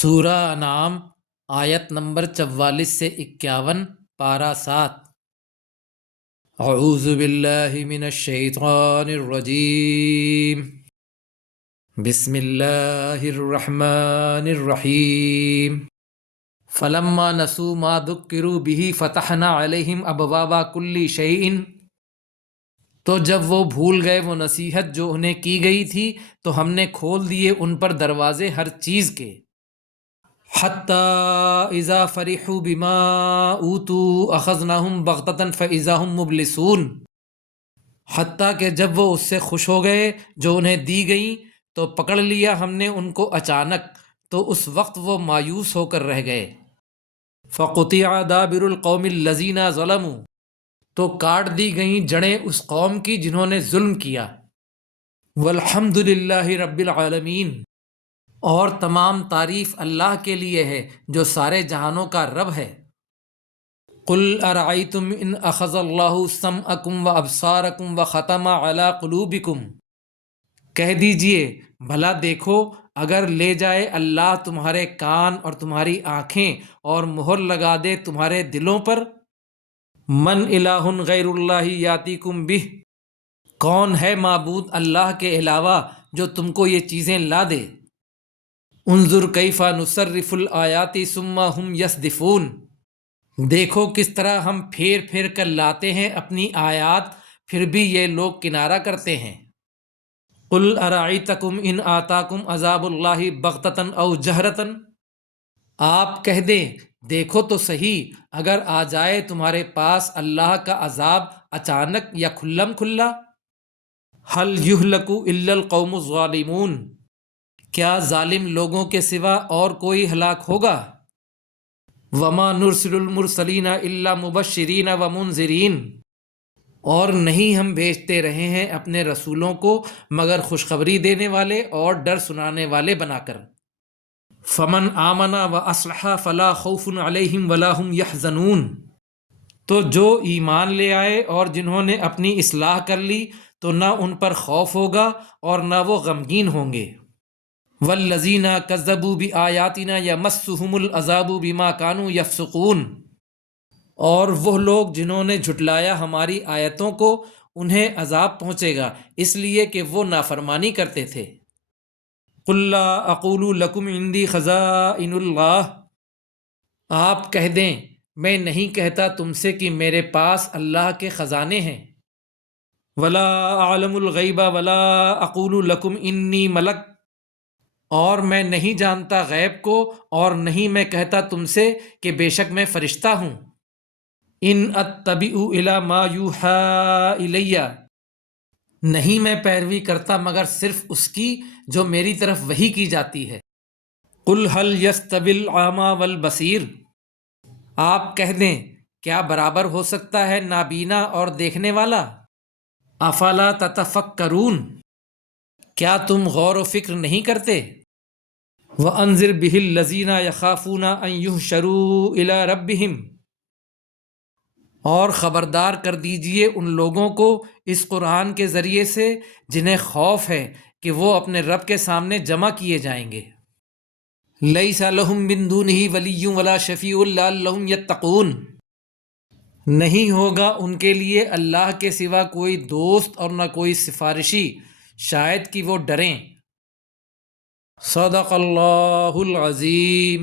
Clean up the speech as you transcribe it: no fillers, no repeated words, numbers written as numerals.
سورہ انعام آیت نمبر 44 سے 51، پارہ 7۔ اعوذ باللہ من الشیطان الرجیم، بسم اللہ الرحمن الرحیم۔ فلما نسوا ما ذکروا بہ فتحنا علیہم ابواب کل شیء، تو جب وہ بھول گئے وہ نصیحت جو انہیں کی گئی تھی تو ہم نے کھول دیے ان پر دروازے ہر چیز کے۔ حتی اذا فرحوا بما اوتوا اخذناہم بغتۃ فاذا هم مبلسون، حتیٰ کہ جب وہ اس سے خوش ہو گئے جو انہیں دی گئیں تو پکڑ لیا ہم نے ان کو اچانک، تو اس وقت وہ مایوس ہو کر رہ گئے۔ فقطع دابر القوم الذین ظلموا، تو کاٹ دی گئیں جڑیں اس قوم کی جنہوں نے ظلم کیا۔ والحمد للہ رب العالمین، اور تمام تعریف اللہ کے لیے ہے جو سارے جہانوں کا رب ہے۔ قل ارأیتم ان اخذ اللہ سمعکم وابصارکم وختم علی قلوبکم، کہہ دیجئے بھلا دیکھو اگر لے جائے اللہ تمہارے کان اور تمہاری آنکھیں اور مہر لگا دے تمہارے دلوں پر۔ من الہ غیر اللہ یاتیکم بہ، کون ہے معبود اللہ کے علاوہ جو تم کو یہ چیزیں لا دے۔ انظر کیف نصرف الآیات ثم ہم یصدفون، دیکھو کس طرح ہم پھیر پھیر کر لاتے ہیں اپنی آیات، پھر بھی یہ لوگ کنارہ کرتے ہیں۔ قل ارأیتکم ان آتاکم عذاب اللہ بغتۃ او جہرۃ، آپ کہہ دیں دیکھو تو صحیح اگر آ جائے تمہارے پاس اللہ کا عذاب اچانک یا کھلم کھلا۔ هل یہلک الا القوم الظالمون، کیا ظالم لوگوں کے سوا اور کوئی ہلاک ہوگا۔ وما نرسل المرسلین الا مبشرین ومنذرین، اور نہیں ہم بھیجتے رہے ہیں اپنے رسولوں کو مگر خوشخبری دینے والے اور ڈر سنانے والے بنا کر۔ فمن آمن واصلح فلا خوف علیہم ولا هم یحزنون، تو جو ایمان لے آئے اور جنہوں نے اپنی اصلاح کر لی تو نہ ان پر خوف ہوگا اور نہ وہ غمگین ہوں گے۔ والذین کذبوا بآیاتنا یمسهم العذاب بما کانوا یفسقون، اور وہ لوگ جنہوں نے جھٹلایا ہماری آیتوں کو انہیں عذاب پہنچے گا اس لیے کہ وہ نافرمانی کرتے تھے۔ قل لا اقول لکم عندی خزائن اللہ، آپ کہہ دیں میں نہیں کہتا تم سے کہ میرے پاس اللہ کے خزانے ہیں۔ ولا اعلم الغیب ولا اقول لکم انی ملک، اور میں نہیں جانتا غیب کو اور نہیں میں کہتا تم سے کہ بے شک میں فرشتہ ہوں۔ ان اتبع الا ما یوحی الی، نہیں میں پیروی کرتا مگر صرف اس کی جو میری طرف وحی کی جاتی ہے۔ قل هل یستوی الاعمی والبصیر، آپ کہہ دیں کیا برابر ہو سکتا ہے نابینا اور دیکھنے والا۔ افلا تتفکرون، کیا تم غور و فکر نہیں کرتے۔ وَأَنذِرْ بِهِ الَّذِينَ يَخَافُونَ أَن يُحْشَرُوا إِلَىٰ رَبِّهِمْ، اور خبردار کر دیجئے ان لوگوں کو اس قرآن کے ذریعے سے جنہیں خوف ہے کہ وہ اپنے رب کے سامنے جمع کیے جائیں گے۔ لَيْسَ لَهُم مِّن دُونِهِ وَلِيٌّ وَلَا شَفِيعٌ لَعَلَّهُمْ يَتَّقُونَ، نہیں ہوگا ان کے لیے اللہ کے سوا کوئی دوست اور نہ کوئی سفارشی، شاید کہ وہ ڈریں۔ صدق اللہ العظیم۔